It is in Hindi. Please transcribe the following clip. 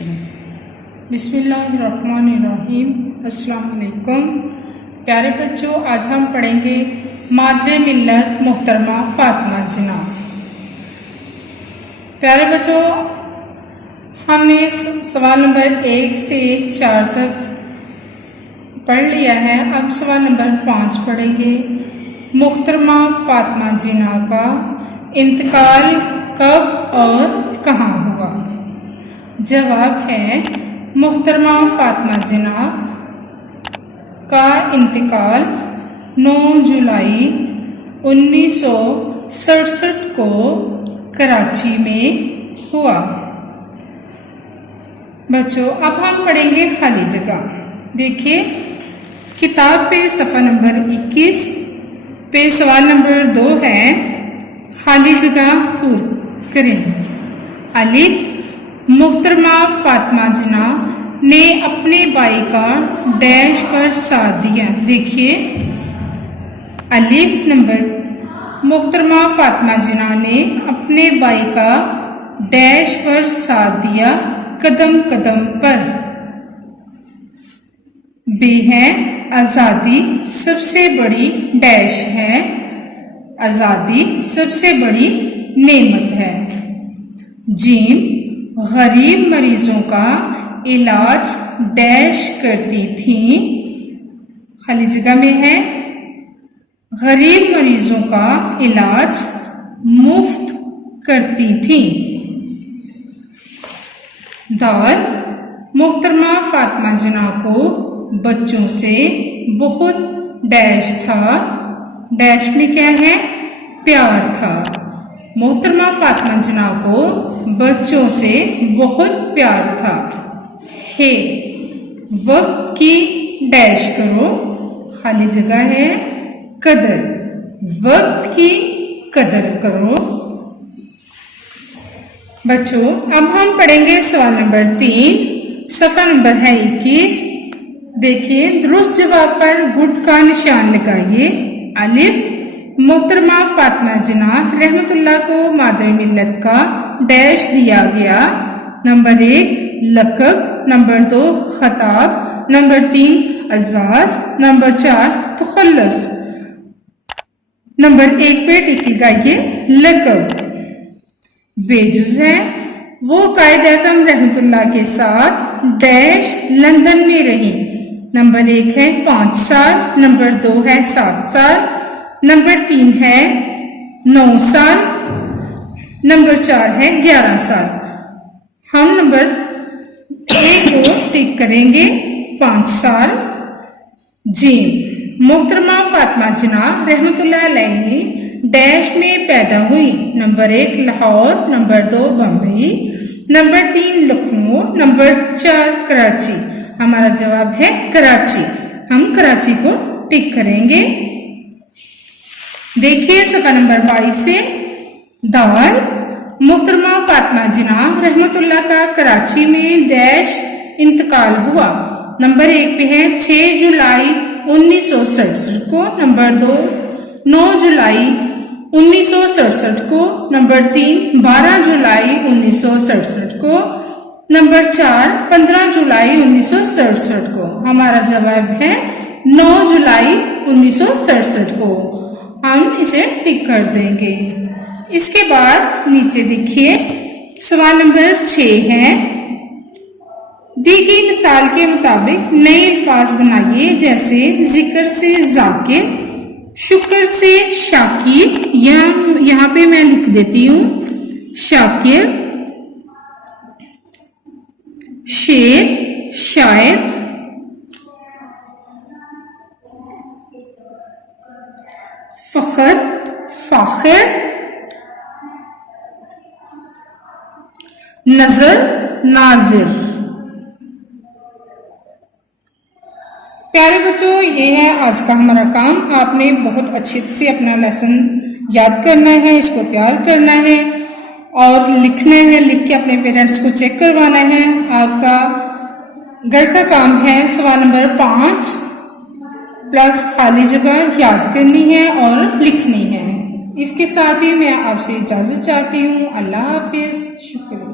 बिस्मिल्लाहिर्रहमानिर्रहीम। अस्सलाम वालेकुम प्यारे बच्चों, आज हम पढ़ेंगे मादरे मिल्लत मोहतरमा फ़ातिमा जिन्ना। प्यारे बच्चों, हमने सवाल नंबर 1 से 4 तक पढ़ लिया है। अब सवाल नंबर 5 पढ़ेंगे। मोहतरमा फ़ातिमा जिन्ना का इंतकाल कब और कहाँ हुआ? जवाब है, मोहतरमा फ़ातिमा जिन्ना का इंतकाल 9 जुलाई 1967 को कराची में हुआ। बच्चों, अब हम पढ़ेंगे खाली जगह। देखिए, किताब पे सफ़ा नंबर 21 पे सवाल नंबर 2 है, खाली जगह पूरी करें। अलिफ, मोहतरमा फ़ातिमा जिन्ना ने अपने भाई का डैश पर साथ दिया। देखिए, अलिफ नंबर, मोहतरमा फ़ातिमा जिन्ना ने अपने भाई का डैश पर साथ दिया कदम कदम पर। बे है, आज़ादी सबसे बड़ी डैश है। आज़ादी सबसे बड़ी नेमत है। जीम, गरीब मरीजों का इलाज डैश करती थी। खाली जगह में है, गरीब मरीजों का इलाज मुफ्त करती थी। दाल, मोहतरमा फ़ातिमा जिन्ना को बच्चों से बहुत डैश था। डैश में क्या है? प्यार था। मोहतरमा फ़ातिमा जिन्ना को बच्चों से बहुत प्यार था। हे, वक्त की डैश करो। खाली जगह है, कदर। वक्त की कदर करो। बच्चों, अब हम पढ़ेंगे सवाल नंबर 3, सफ़ा नंबर है 21। देखिए, दुरुस्त जवाब पर गुड का निशान लगाइए। अलिफ, मोहतरमा फ़ातिमा जिन्ना रहमतुल्लाह को मादरे मिल्लत का डैश दिया गया। Number 1 लक़ब, number 2 खताब, number 3 Azaz, number 4 तुखल्लुस। Number 1 पे टिक लगाइए। लक़ब बेजुज़ है, वो कायद आज़म रहमतुल्लाह के साथ डैश लंदन में रही। नंबर 1 है 5 साल, नंबर 2 है 7 साल, नंबर 3 है 9 साल, नंबर 4 है 11 साल। हम नंबर 1 को टिक करेंगे, 5 साल। जी, मोहतरमा फ़ातिमा जिन्ना रहमतुल्लाह अलैहि डैश में पैदा हुई। Number 1 Lahore, number 2 Bombay, number 3 Lucknow, number 4 Karachi. हमारा जवाब है कराची। हम कराची को टिक करेंगे। देखिए, सफ़ा नंबर 22 से दाल, मोहतरमा फ़ातिमा जिन्ना रहमतुल्लाह का कराची में डैश इंतकाल हुआ। नंबर 1 पे है 6 जुलाई 1967 को, नंबर 2 9 जुलाई 1967 को, नंबर 3 12 जुलाई 1967 को, नंबर 4 15 जुलाई 1967 को। हमारा जवाब है 9 जुलाई 1967 को। हम इसे टिक कर देंगे। इसके बाद नीचे देखिए, सवाल नंबर 6 है, दी गई मिसाल के मुताबिक नए अल्फाज बनाइए, जैसे जिक्र से जाकिर, शुक्र से शाकिर। यहाँ पे मैं लिख देती हूँ शाकिर, शेर शायर, फ़ख्र फ़ाखिर, नज़र नाजिर। प्यारे बच्चों, ये है आज का हमारा काम। आपने बहुत अच्छे से अपना लेसन याद करना है, इसको तैयार करना है और लिखना है। लिख के अपने पेरेंट्स को चेक करवाना है। आपका घर का काम है सवाल नंबर 5 प्लस खाली जगह याद करनी है और लिखनी है। इसके साथ ही मैं आपसे इजाज़त चाहती हूँ। अल्लाह हाफिज़। शुक्रिया।